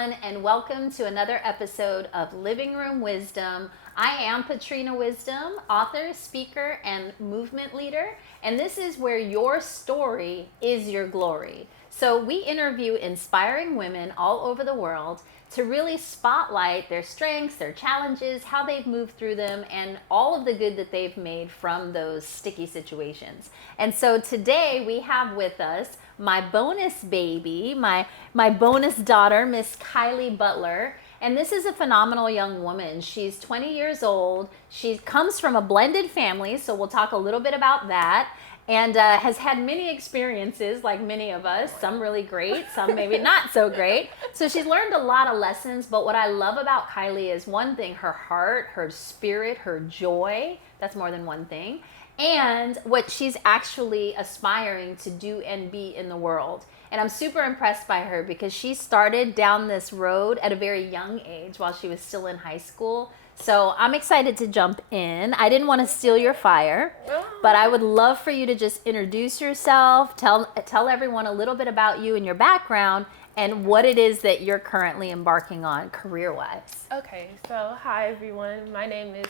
everyone, and welcome to another episode of Living Room Wisdom. I am Patrina Wisdom, author, speaker, and movement leader, and this is where your story is your glory. So we interview inspiring women all over the world to really spotlight their strengths, their challenges, how they've moved through them, and all of the good that they've made from those sticky situations. And so today we have with us my bonus baby, my bonus daughter, Miss Kailee Butler. And this is a phenomenal young woman. She's 20 years old. She comes from a blended family, so we'll talk a little bit about that. And has had many experiences, like many of us, some really great, some maybe not so great. So she's learned a lot of lessons, but what I love about Kailee is one thing, her heart, her spirit, her joy, that's more than one thing, and what she's actually aspiring to do and be in the world. And I'm super impressed by her because she started down this road at a very young age while she was still in high school. So I'm excited to jump in. I didn't want to steal your fire, but I would love for you to just introduce yourself, tell everyone a little bit about you and your background and what it is that you're currently embarking on career-wise. Okay, so hi everyone. My name is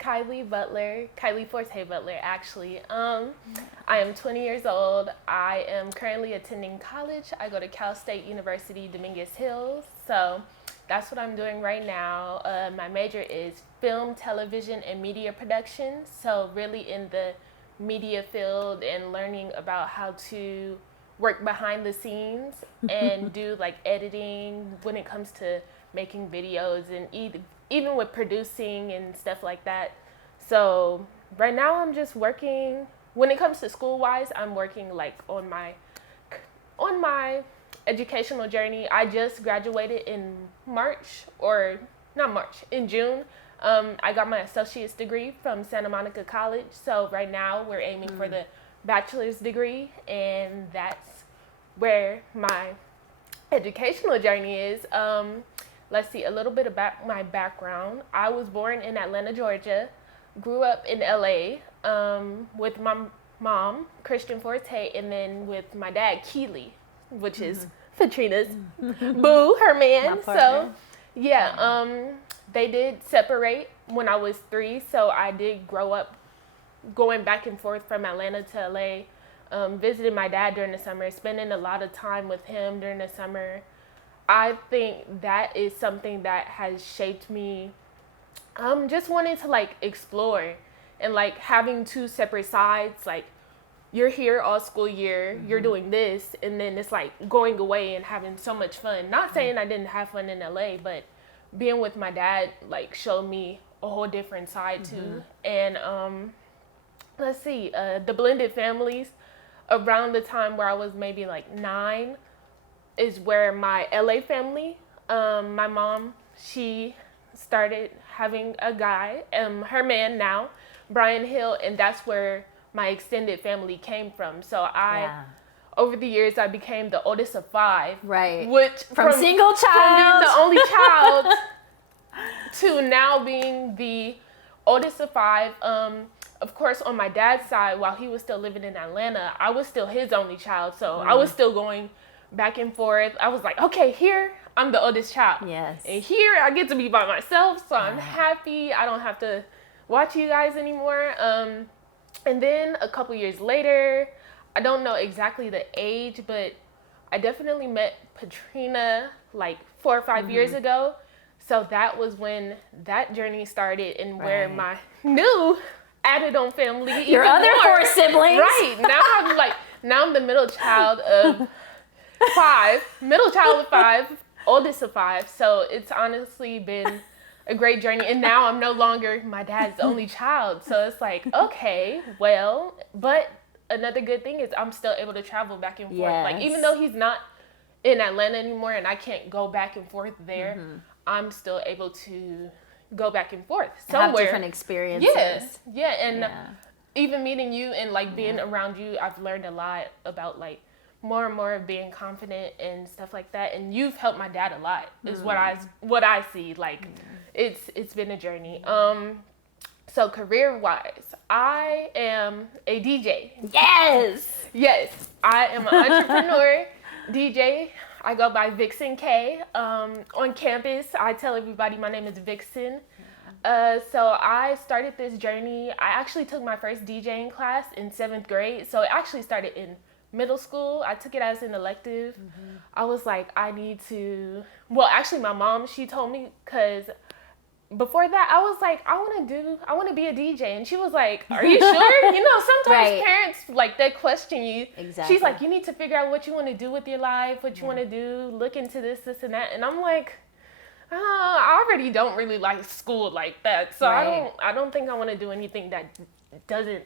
Kailee Butler, Kailee Forte Butler actually. I am 20 years old. I am currently attending college. I go to Cal State University, Dominguez Hills. So that's what I'm doing right now. My major is film, television, and media production. So really in the media field and learning about how to work behind the scenes and do like editing when it comes to making videos and even with producing and stuff like that. So right now I'm just working, when it comes to school-wise, I'm working like on my educational journey. I just graduated in in June. I got my associate's degree from Santa Monica College. So right now we're aiming for the bachelor's degree, and that's where my educational journey is. Let's see, a little bit about my background. I was born in Atlanta, Georgia, grew up in LA with my mom, Christian Forte, and then with my dad, Kailee, which is Patrina's boo, her man. So yeah, they did separate when I was 3, so I did grow up going back and forth from Atlanta to LA, visited my dad during the summer, spending a lot of time with him during the summer. I think that is something that has shaped me, just wanting to like explore and like having 2 separate sides. Like you're here all school year, you're doing this, and then it's like going away and having so much fun. Not saying I didn't have fun in LA, but being with my dad like showed me a whole different side too. And let's see, the blended families, around the time where I was maybe like 9 is where my LA family, my mom, she started having a guy, her man now, Brian Hill, and that's where my extended family came from. So over the years, I became the oldest of 5. Right. Which from single child, from being the only child to now being the oldest of 5. Of course, on my dad's side, while he was still living in Atlanta, I was still his only child. So I was still going back and forth. I was like, okay, here I'm the oldest child. Yes. And here I get to be by myself, so I'm happy. I don't have to watch you guys anymore. And then a couple years later, I don't know exactly the age, but I definitely met Patrina like 4 or 5 years ago. So that was when that journey started, and where my new added on family. Your other more. 4 siblings. Right. Now I'm the middle child of 5, middle child of 5, oldest of 5. So it's honestly been a great journey. And now I'm no longer my dad's only child. So it's like, okay, well, but another good thing is I'm still able to travel back and forth. Yes. Like, even though he's not in Atlanta anymore and I can't go back and forth there, I'm still able to go back and forth somewhere. Have different experiences. Yeah. And even meeting you and like being around you, I've learned a lot about like more and more of being confident and stuff like that. And you've helped my dad a lot, is what I see. Like it's been a journey. So career-wise, I am a DJ. Yes, I am an entrepreneur, DJ. I go by Vixen K. On campus, I tell everybody my name is Vixen. So I started this journey. I actually took my first DJing class in 7th grade. So it actually started in middle school. I took it as an elective. I was like, I need to. Well, actually, my mom, she told me, because before that, I was like, I want to be a DJ. And she was like, are you sure? Sometimes parents, like, they question you. Exactly. She's like, you need to figure out what you want to do with your life, what you want to do, look into this, and that. And I'm like, I already don't really like school like that. So I don't think I want to do anything that feels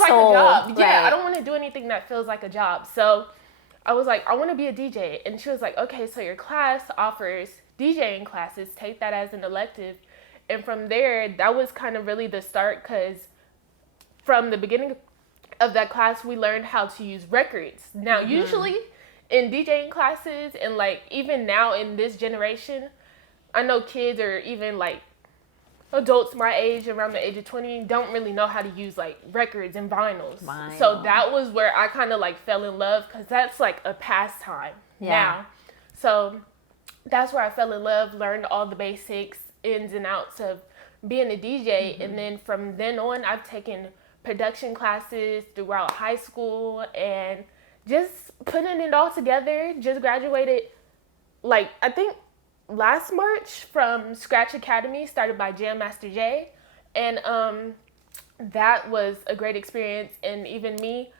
like a job. Yeah, I don't want to do anything that feels like a job. So I was like, I want to be a DJ. And she was like, okay, so your class offers DJing classes, take that as an elective. And from there, that was kind of really the start, because from the beginning of that class, we learned how to use records. Now, usually in DJing classes, and like even now in this generation, I know kids, or even like adults my age, around the age of 20, don't really know how to use like records and vinyls. Wow. So that was where I kind of like fell in love, because that's like a pastime now. So that's where I fell in love, learned all the basics, ins and outs of being a DJ. And then from then on, I've taken production classes throughout high school, and just putting it all together. Just graduated, like, I think last March from Scratch Academy, started by Jam Master Jay. And that was a great experience. And even me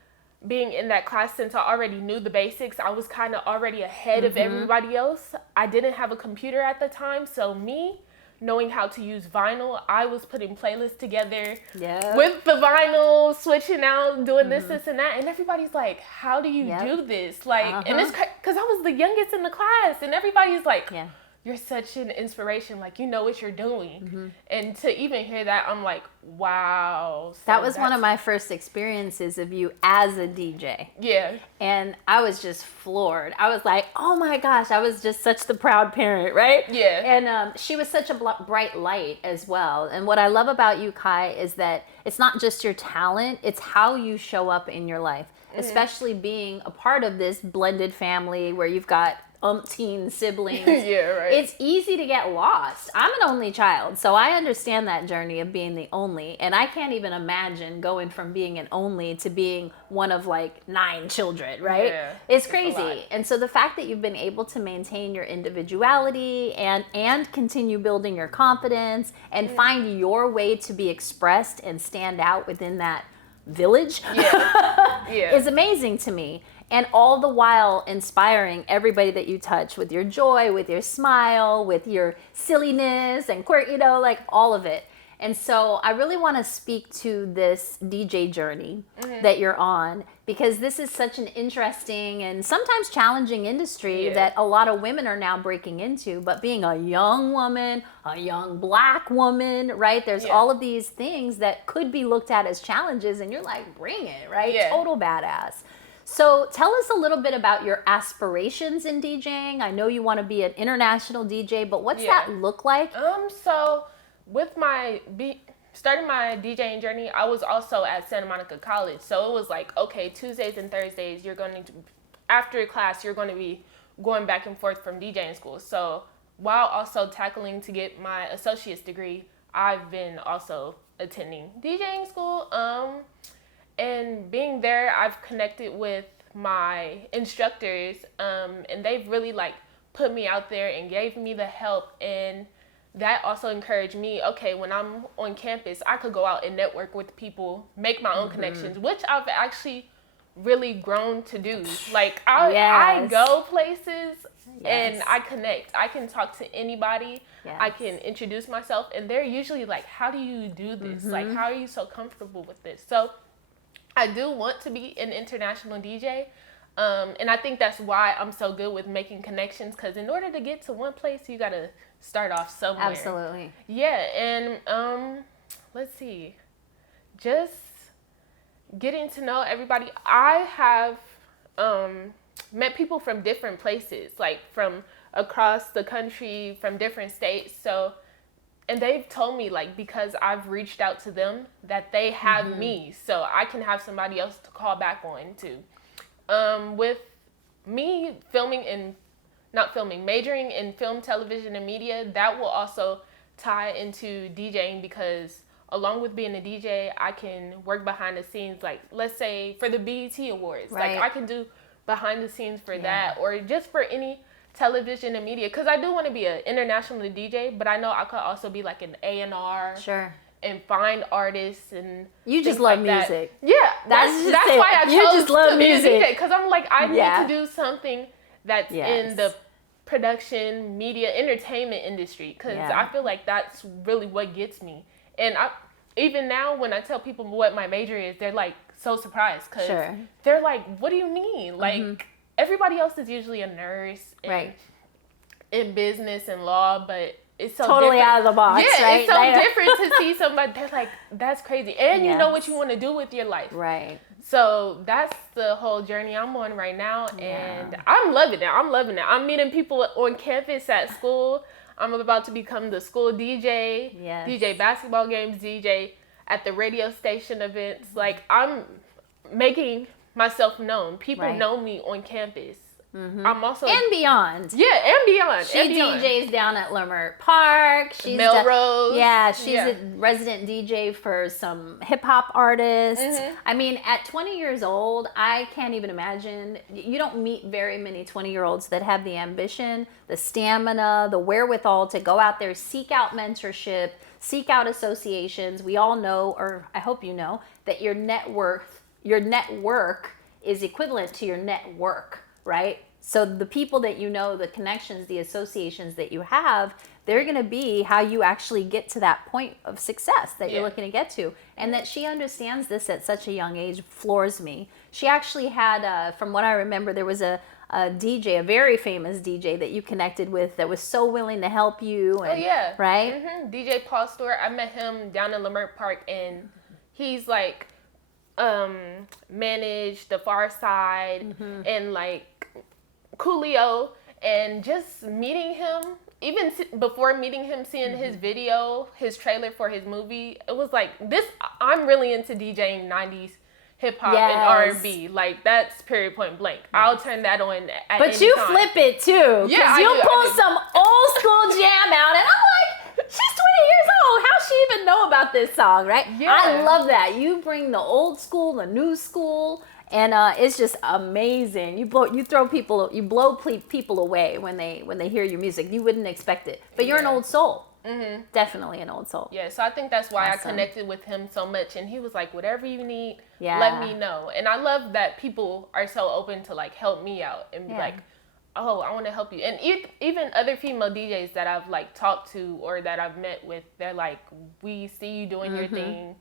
being in that class, since I already knew the basics, I was kind of already ahead of everybody else. I didn't have a computer at the time, so me knowing how to use vinyl, I was putting playlists together with the vinyl, switching out, doing this, and that. And everybody's like, how do you do this? Like, and it's because I was the youngest in the class, and everybody's like, you're such an inspiration. Like, you know what you're doing. And to even hear that, I'm like, wow. So that was one of my first experiences of you as a DJ. Yeah. And I was just floored. I was like, oh my gosh, I was just such the proud parent, right? Yeah. And she was such a bright light as well. And what I love about you, Kai, is that it's not just your talent, it's how you show up in your life, especially being a part of this blended family where you've got umpteen siblings. It's easy to get lost. I'm an only child, so I understand that journey of being the only, and I can't even imagine going from being an only to being one of like 9 children, right? It's crazy. And so the fact that you've been able to maintain your individuality and continue building your confidence and find your way to be expressed and stand out within that village is amazing to me. And all the while inspiring everybody that you touch with your joy, with your smile, with your silliness and quirk, like all of it. And so I really want to speak to this DJ journey that you're on, because this is such an interesting and sometimes challenging industry that a lot of women are now breaking into. But being a young woman, a young Black woman, right? There's all of these things that could be looked at as challenges, and you're like, bring it, right? Total badass. So tell us a little bit about your aspirations in DJing. I know you want to be an international DJ, but what's that look like? So with starting my DJing journey, I was also at Santa Monica College. So it was like, okay, Tuesdays and Thursdays, after class, you're going to be going back and forth from DJing school. So while also tackling to get my associate's degree, I've been also attending DJing school. And being there, I've connected with my instructors, and they've really like put me out there and gave me the help. And that also encouraged me, okay, when I'm on campus, I could go out and network with people, make my own connections, which I've actually really grown to do. Like I go places and I connect. I can talk to anybody. I can introduce myself, and they're usually like, how do you do this? Like, how are you so comfortable with this? So I do want to be an international DJ, and I think that's why I'm so good with making connections, because in order to get to one place, you got to start off somewhere. Absolutely. Yeah, and let's see, just getting to know everybody. I have met people from different places, like from across the country, from different states, and they've told me, like, because I've reached out to them, that they have me, so I can have somebody else to call back on too. With me majoring in film, television, and media, that will also tie into DJing, because along with being a DJ, I can work behind the scenes. Like, let's say for the BET Awards, Right. like I can do behind the scenes for that, or just for any television and media. Because I do want to be an international DJ, but I know I could also be like an A&R. Sure. And find artists and you just love like music. That. Yeah, that's why I chose you just love to be music. a DJ, because I'm like, I need to do something that's in the production, media, entertainment industry, because I feel like that's really what gets me. And even now when I tell people what my major is, they're like so surprised, because they're like, what do you mean? Like, everybody else is usually a nurse and in business and law, but it's so totally different. Out of the box. Yeah, right? It's so different to see somebody. They're like, that's crazy, and you know what you want to do with your life. Right. So that's the whole journey I'm on right now, and I'm loving it. I'm meeting people on campus at school. I'm about to become the school DJ, DJ basketball games, DJ at the radio station events. Like, I'm making myself known. People know me on campus. I'm also and beyond. Yeah, and beyond. She DJs down at Leimert Park. She's Melrose. She's a resident DJ for some hip hop artists. I mean, at 20 years old, I can't even imagine. You don't meet very many 20-year-olds that have the ambition, the stamina, the wherewithal to go out there, seek out mentorship, seek out associations. We all know, or I hope you know, that your network is equivalent to your network. Right? So the people that you know, the connections, the associations that you have, they're going to be how you actually get to that point of success that you're looking to get to. And that she understands this at such a young age floors me. She actually had, from what I remember, there was a DJ, a very famous DJ that you connected with that was so willing to help you. And, right? DJ Paul Stewart. I met him down in Leimert Park, and he's like, managed the Far Side and like Coolio, and just meeting him, even before meeting him, seeing his video, his trailer for his movie, it was like, this, I'm really into DJing 90s hip hop and R&B. Like, that's period, point blank. I'll turn that on at But any you time. flip it too. Yeah, you'll pull some old school jam out, and I'm like, she's 20 years old. How's she even know about this song, right? Yeah. I love that. You bring the old school, the new school, and it's just amazing. You blow people away when they hear your music. You wouldn't expect it, but you're an old soul. Definitely an old soul. Yeah, so I think that's why I connected with him so much, and he was like, whatever you need, let me know. And I love that people are so open to like help me out and be like, oh, I want to help you. And even other female DJs that I've like talked to or that I've met with, they're like, we see you doing your thing.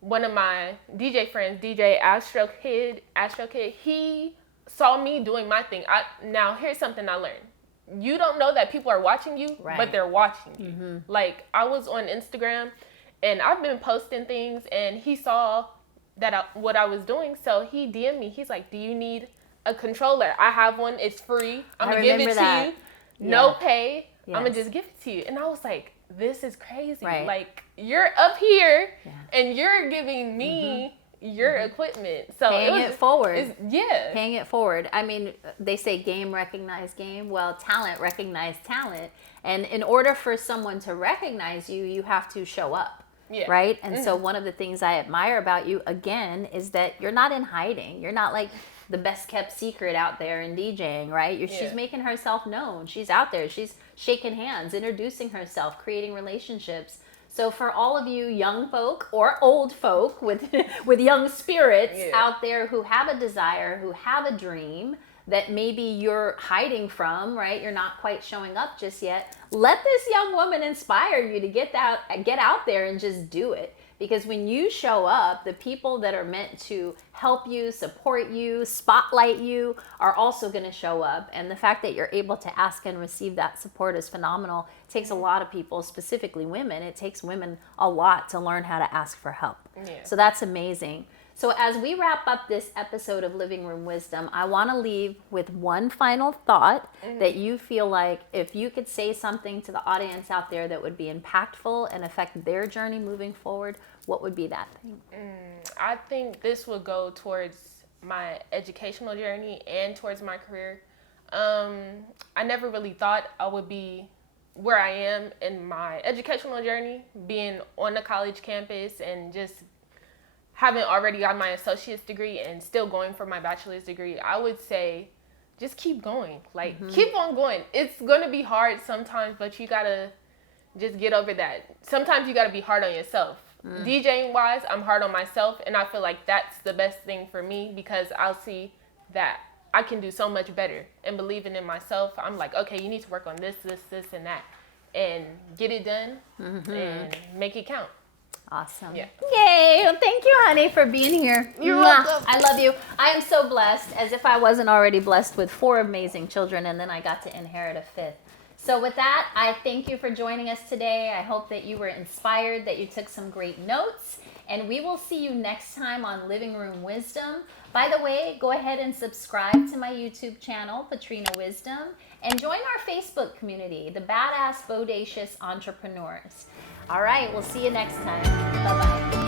One of my DJ friends, DJ Astro Kid, he saw me doing my thing. Now, here's something I learned. You don't know that people are watching you, but they're watching you. Like, I was on Instagram, and I've been posting things, and he saw that what I was doing, so he DM'd me. He's like, do you need a controller? I have one. It's free. I'm going to give it to you. No pay. I'm going to just give it to you. And I was like, this is crazy. Like, you're up here, and you're giving me your equipment. So paying it forward. Paying it forward. I mean, they say game recognize game. Well, talent recognize talent. And in order for someone to recognize you, you have to show up. Right? And so one of the things I admire about you, again, is that you're not in hiding. You're not like the best kept secret out there in DJing, right? She's making herself known. She's out there. She's shaking hands, introducing herself, creating relationships. So for all of you young folk or old folk with young spirits out there who have a desire, who have a dream that maybe you're hiding from, right? You're not quite showing up just yet. Let this young woman inspire you to get out there and just do it. Because when you show up, the people that are meant to help you, support you, spotlight you are also going to show up. And the fact that you're able to ask and receive that support is phenomenal. It takes a lot of people, specifically women. It takes women a lot to learn how to ask for help. So that's amazing. So as we wrap up this episode of Living Room Wisdom, I want to leave with one final thought that you feel like if you could say something to the audience out there that would be impactful and affect their journey moving forward, what would be that thing? I think this would go towards my educational journey and towards my career. I never really thought I would be where I am in my educational journey, being on the college campus and just having already got my associate's degree and still going for my bachelor's degree. I would say just keep going. Like, keep on going. It's going to be hard sometimes, but you got to just get over that. Sometimes you got to be hard on yourself. DJing wise, I'm hard on myself, and I feel like that's the best thing for me because I'll see that I can do so much better. And believing in myself, I'm like, okay, you need to work on this, and that, and get it done and make it count. Awesome. Yeah. Yay. Well, thank you, honey, for being here. You're welcome. I love you. I am so blessed, as if I wasn't already blessed with 4 amazing children, and then I got to inherit a 5th. So with that, I thank you for joining us today. I hope that you were inspired, that you took some great notes, and we will see you next time on Living Room Wisdom. By the way, go ahead and subscribe to my YouTube channel, Patrina Wisdom, and join our Facebook community, the Badass Bodacious Entrepreneurs. All right, we'll see you next time. Bye-bye.